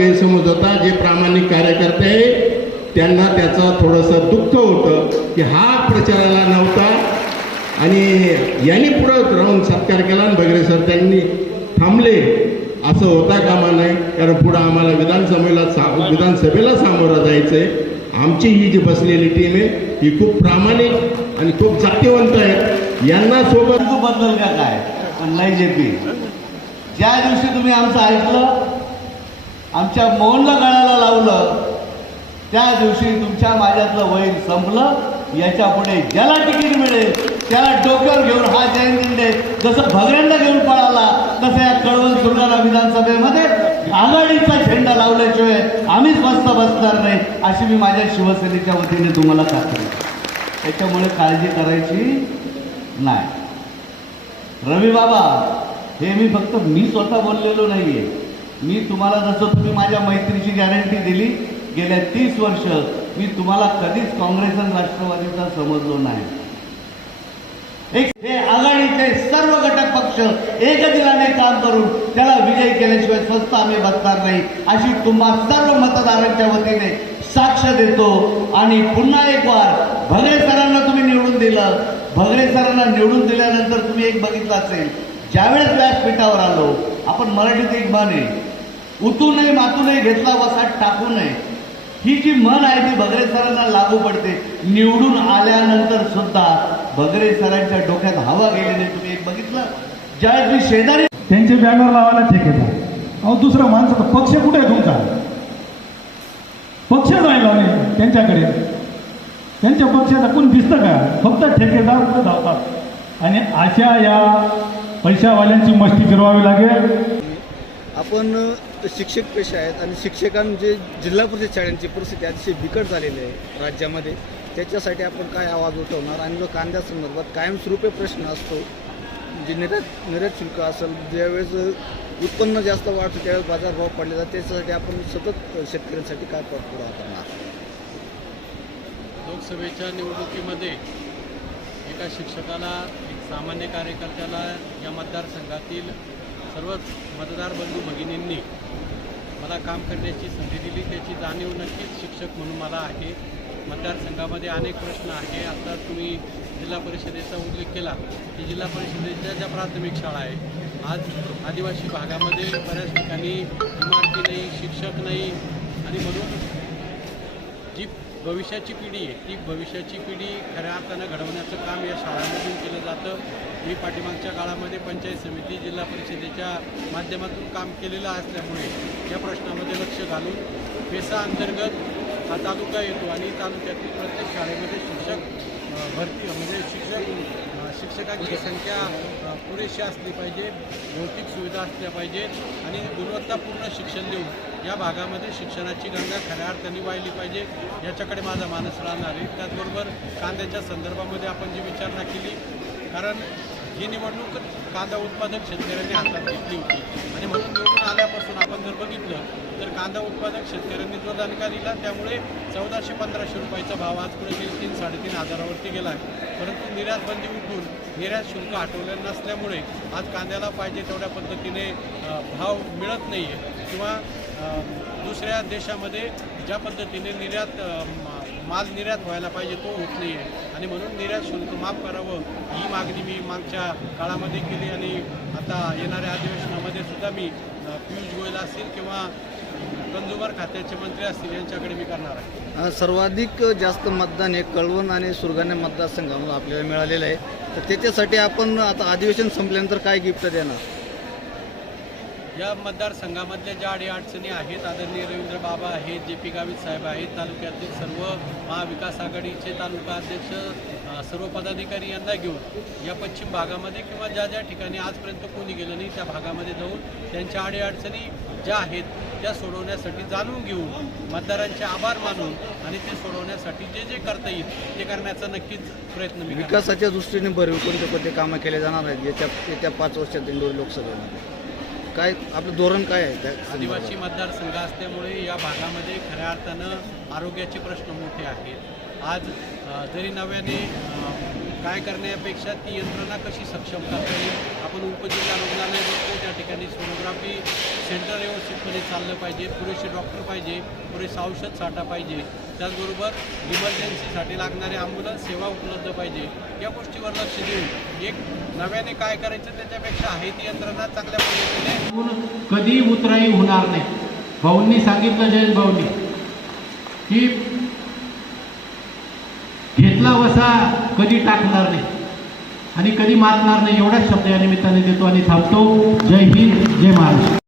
गैरसमज होता जे प्रामाणिक कार्यकर्ते त्यांना त्याचं थोडंसं दुःख होतं की हा प्रचाराला नव्हता. आणि यांनी पुढं राहून सत्कार केला आणि बगरे सर त्यांनी थांबले. असं होता कामा नाही कारण पुढं आम्हाला विधानसभेला सा विधानसभेला सामोरं जायचं आहे आमची ही जी बसलेली टीम आहे ही खूप प्रामाणिक आणि खूप जातीवंत आहे. यांना सोबत बदल का काय? ऑनलाईन जे पी ज्या दिवशी तुम्ही आमचं ऐकलं आमच्या मौनला गळाला लावलं. त्या दिवशी तुमच्या माझ्यातलं वैर संपलं. याच्यापुढे ज्याला तिकीट मिळेल त्याला डोक्यावर घेऊन हा जयंत दिंडे जसं भगऱ्यांना घेऊन पळाला तसं या कळवण सुरगाणा विधानसभेमध्ये आघाडीचा झेंडा लावल्याशिवाय आम्हीच मस्त बसणार नाही अशी मी माझ्या शिवसेनेच्या वतीने तुम्हाला खात्री त्याच्यामुळे काळजी करायची नाही. रवी बाबा हे मी फक्त मी स्वतः बोललेलो नाहीये. मी तुम्हाला जसं तुम्ही माझ्या मैत्रीची गॅरंटी दिली गेल्या तीस वर्ष मी तुम्हाला कधीच काँग्रेस आणि राष्ट्रवादीचा समजलो नाही. एक हे आघाडीचे सर्व घटक पक्ष एकदिलाने काम करून त्याला विजय केल्याशिवाय स्वस्त आम्ही बसणार नाही अशी तुम्हा सर्व मतदारांच्या वतीने साक्ष देतो. आणि पुन्हा एक वार भगरे सरांना तुम्ही निवडून दिलं. भगरे सरांना निवडून दिल्यानंतर तुम्ही एक बघितलं असेल ज्यावेळेस व्यासपीठावर आलो आपण मराठीत एक म्हण आहे उतू नये मातू नये घेतला वसाट टाकू नये. ही जी म्हण आहे ती भगरे सरांना लागू पडते. निवडून आल्यानंतर सुद्धा भगरे सरांच्या डोक्यात हवा गेलेली तुम्ही एक बघितलं? मी शेजारी त्यांचे बॅनर लावायला ठेकेदार अहो दुसरा माणसाचा पक्ष कुठे आहे तुमचा? पक्ष नाही लावले त्यांच्याकडे. त्यांच्या पक्षाचा कोण दिसतं का? फक्त ठेकेदार धावतात आणि अशा या पैशावाल्यांची मस्ती फिरवावी लागेल. आपण तर शिक्षक पेशा आहेत आणि शिक्षकांचे जिल्हा परिषद शाळांची परिस्थिती अतिशय बिकट झालेली आहे राज्यामध्ये. त्याच्यासाठी आपण काय आवाज उठवणार? आणि जो कांद्यासंदर्भात कायमस्वरूपी प्रश्न असतो जे निर्यात निर्यात शुल्क असेल ज्यावेळेस उत्पन्न जास्त वाढतं त्यावेळेस बाजारभाव पडले जातात त्याच्यासाठी आपण सतत शेतकऱ्यांसाठी काय पाठपुरावा करणार? लोकसभेच्या निवडणुकीमध्ये एका शिक्षकाला एक सामान्य कार्यकर्त्याला या मतदारसंघातील सर्वच मतदार बंधू भगिनींनी मला काम करण्याची संधी दिली. त्याची जाणीव नक्कीच शिक्षक म्हणून मला आहे. मतदारसंघामध्ये अनेक प्रश्न आहे. आता तुम्ही जिल्हा परिषदेचा उल्लेख केला की जिल्हा परिषदेच्या ज्या प्राथमिक शाळा आहे आज आदिवासी भागामध्ये बऱ्याच ठिकाणी इमारती नाही शिक्षक नाही. आणि म्हणून जी भविष्याची पिढी आहे ती भविष्याची पिढी खऱ्या अर्थानं घडवण्याचं काम या शाळांमधून केलं जातं. मी पाठीमागच्या काळामध्ये पंचायत समिती जिल्हा परिषदेच्या माध्यमातून काम केलेलं असल्यामुळे या प्रश्नामध्ये लक्ष घालून पेसा अंतर्गत हा तालुका येतो आणि तालुक्यातील प्रत्येक शाळेमध्ये शिक्षक भरती म्हणजे शिक्षक शिक्षकांची संख्या पुरेशी असली पाहिजे भौतिक सुविधा असल्या पाहिजे आणि गुणवत्तापूर्ण शिक्षण देऊन या भागामध्ये शिक्षणाची गंगा खऱ्या अर्थाने वाहिली पाहिजे. याच्याकडे माझा मानस राहणार आहे. त्याचबरोबर कांद्याच्या संदर्भामध्ये आपण जी विचारणा केली कारण ही निवडणूक कांदा उत्पादक शेतकऱ्यांनी हातात घेतली होती आणि म्हणून निवडून आल्यापासून आपण जर बघितलं तर कांदा उत्पादक शेतकऱ्यांनी जो दणका दिला त्यामुळे चौदाशे पंधराशे रुपयाचा भाव आज पुढे गेले तीन साडेतीन हजारावरती गेला आहे. परंतु निर्यात बंदी उठून निर्यात शुल्क हटवलं नसल्यामुळे आज कांद्याला पाहिजे तेवढ्या पद्धतीने भाव मिळत नाही आहे किंवा दुसऱ्या देशामध्ये ज्या पद्धतीने निर्यात माल निर्यात व्हायला पाहिजे तो होत नाही आहे आणि म्हणून निर्यात शुल्क माफ करावं ही मागणी मी मागच्या काळामध्ये केली आणि आता येणाऱ्या अधिवेशनामध्ये सुद्धा मी पियुष गोयल असतील किंवा कंझ्युमर खात्याचे मंत्री असतील यांच्याकडे मी करणार आहे. सर्वाधिक जास्त मतदान हे कळवण आणि सुरगाणे मतदारसंघामधून आपल्याला मिळालेलं आहे. तर त्याच्यासाठी आपण आता अधिवेशन संपल्यानंतर काय गिफ्ट देणार? या मतदारसंघामधल्या ज्या अडीअडचणी आहेत आदरणीय रवींद्र बाबा आहेत जे पी गावित साहेब आहेत तालुक्यातील सर्व महाविकास आघाडीचे तालुका अध्यक्ष सर्व पदाधिकारी यांना घेऊन या पश्चिम भागामध्ये किंवा ज्या ज्या ठिकाणी आजपर्यंत कोणी गेलं नाही त्या भागामध्ये जाऊन त्यांच्या अडीअडचणी ज्या आहेत त्या सोडवण्यासाठी जाणून घेऊन मतदारांचे आभार मानून आणि ते सोडवण्यासाठी जे जे करता येईल ते करण्याचा नक्कीच प्रयत्न मी विकासाच्या दृष्टीने भरीव कोणते कोणते कामं केले जाणार आहेत येत्या येत्या पाच वर्षात इंदोर लोकसभेमध्ये? काय आपलं धोरण काय आहे त्या आदिवासी मतदारसंघ असल्यामुळे या भागामध्ये खऱ्या अर्थानं आरोग्याचे प्रश्न मोठे आहेत. आज अ, जरी नव्याने अ, काय करण्यापेक्षा ती यंत्रणा कशी सक्षम करता येईल आपण उपजिल्हा ठिकाणी सोनोग्राफी सेंटर व्यवस्थितपणे चाललं पाहिजे पुरेसे डॉक्टर पाहिजे पुरेसा औषध साठा पाहिजे. त्याचबरोबर इमर्जन्सीसाठी लागणारे ॲम्ब्युलन्स सेवा उपलब्ध पाहिजे. या गोष्टीवर लक्ष देऊन एक नव्याने काय करायचं त्याच्यापेक्षा आहे ती यंत्रणा चांगल्या पद्धतीने कधी उतराई होणार नाही. भाऊंनी सांगितलं जयंत भाऊंनी की घेतला वसा कधी टाकणार नाही. आणि कधी मारणार नाही एवढ्याच शब्द या निमित्ताने देतो आणि थांबतो. जय हिंद जय महाराष्ट्र.